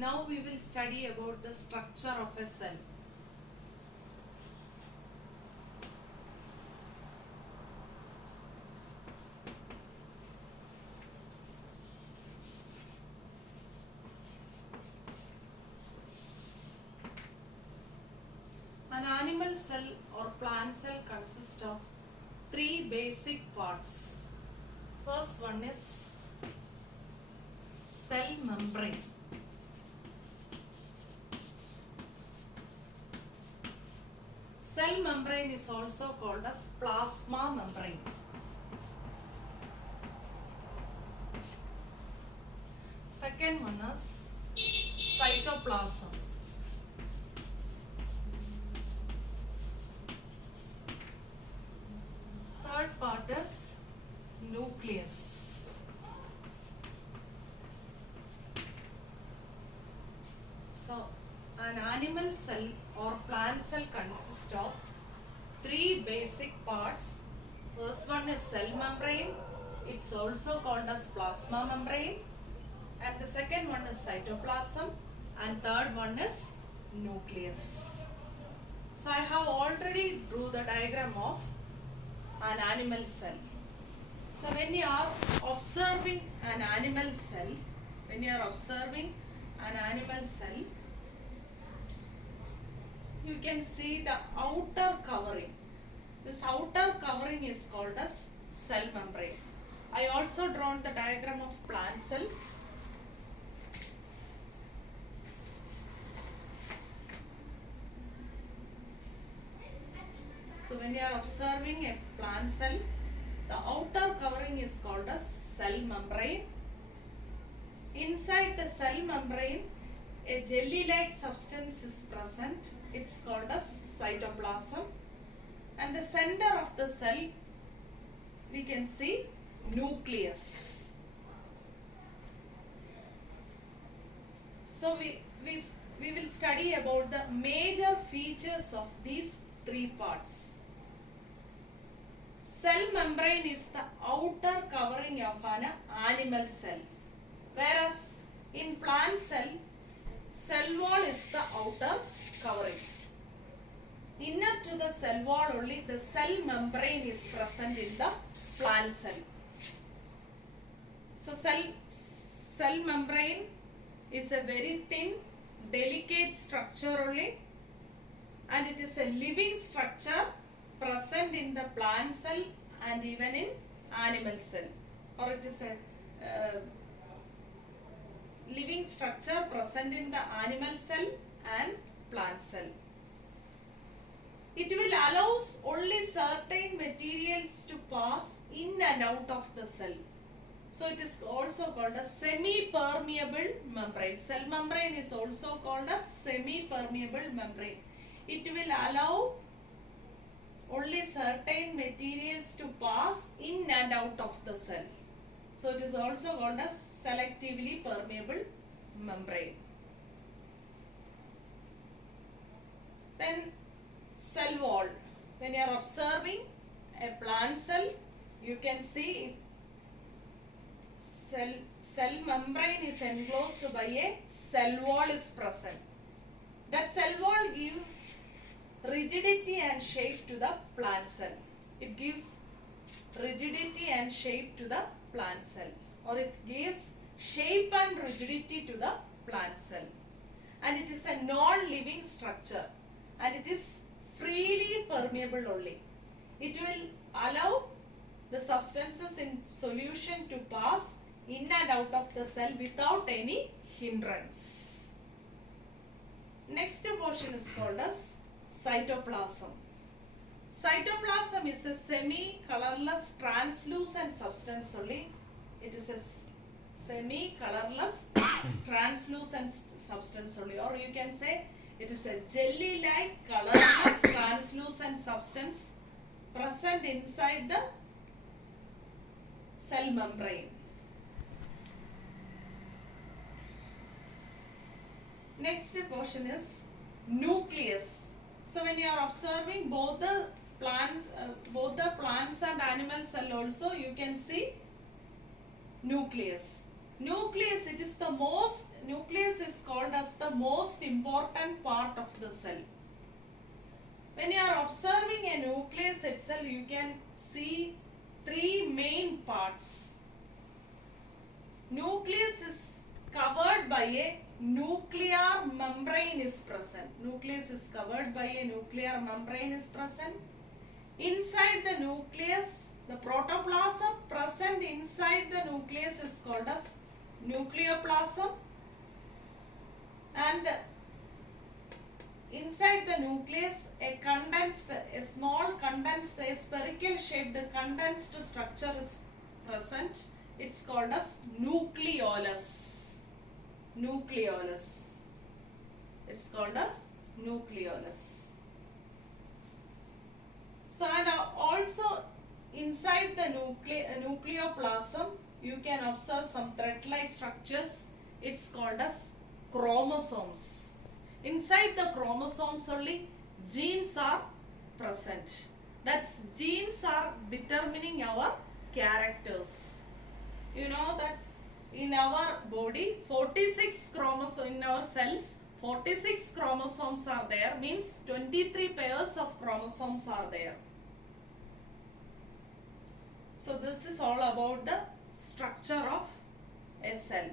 Now we will study about the structure of a cell. An animal cell or plant cell consists of three basic parts. First one is cell membrane. Cell membrane is also called as plasma membrane. Second one is cytoplasm. Third part is nucleus. So, an animal cell or plant cell consists of three basic parts. First one is cell membrane. It's also called as plasma membrane. And the second one is cytoplasm. And third one is nucleus. So, I have already drew the diagram of an animal cell. So, when you are observing an animal cell, you can see the outer covering. This outer covering is called as cell membrane. I also drawn the diagram of plant cell. So when you are observing a plant cell, the outer covering is called as cell membrane. Inside the cell membrane, a jelly-like substance is present. It's called as cytoplasm. And the center of the cell, we can see nucleus. So we will study about the major features of these three parts. Cell membrane is the outer covering of an animal cell, whereas in plant cell wall is the outer covering. Inner to the cell wall only the cell membrane is present in the plant cell. So cell membrane is a very thin, delicate structure only, and it is a living structure present in the plant cell and even in animal cell, or it is a living structure present in the animal cell and plant cell. It will allows only certain materials to pass in and out of the cell. So it is also called a semi-permeable membrane. Cell membrane is also called a semi-permeable membrane. It will allow only certain materials to pass in and out of the cell. So it is also called as selectively permeable membrane. Then cell wall. When you are observing a plant cell, you can see cell membrane is enclosed by a cell wall is present. That cell wall gives rigidity and shape to the plant cell. It gives rigidity and shape to the plant cell, or it gives shape and rigidity to the plant cell. And it is a non-living structure, and it is freely permeable only. It will allow the substances in solution to pass in and out of the cell without any hindrance. Next portion is called as cytoplasm. Cytoplasm is a semi-colorless translucent substance only. It is a semi-colorless translucent substance only, or you can say it is a jelly-like colorless translucent substance present inside the cell membrane. Next portion is nucleus. So when you are observing both the plants and animal cell also, you can see nucleus. Nucleus is called called as the most important part of the cell. When you are observing a nucleus itself, you can see three main parts. Nucleus is covered by a nuclear membrane is present. Nucleus is covered by a nuclear membrane is present. Inside the nucleus, the protoplasm present inside the nucleus is called as nucleoplasm, and inside the nucleus a small condensed, a spherical shaped condensed structure is present. It's called as nucleolus. Nucleolus. It's called as nucleolus. So, and also inside the nucleoplasm, you can observe some thread-like structures. It's called as chromosomes. Inside the chromosomes only genes are present. That's genes are determining our characters. You know that in our body 46 chromosomes, in our cells 46 chromosomes are there, means 23 pairs of chromosomes are there. So this is all about the structure of a cell.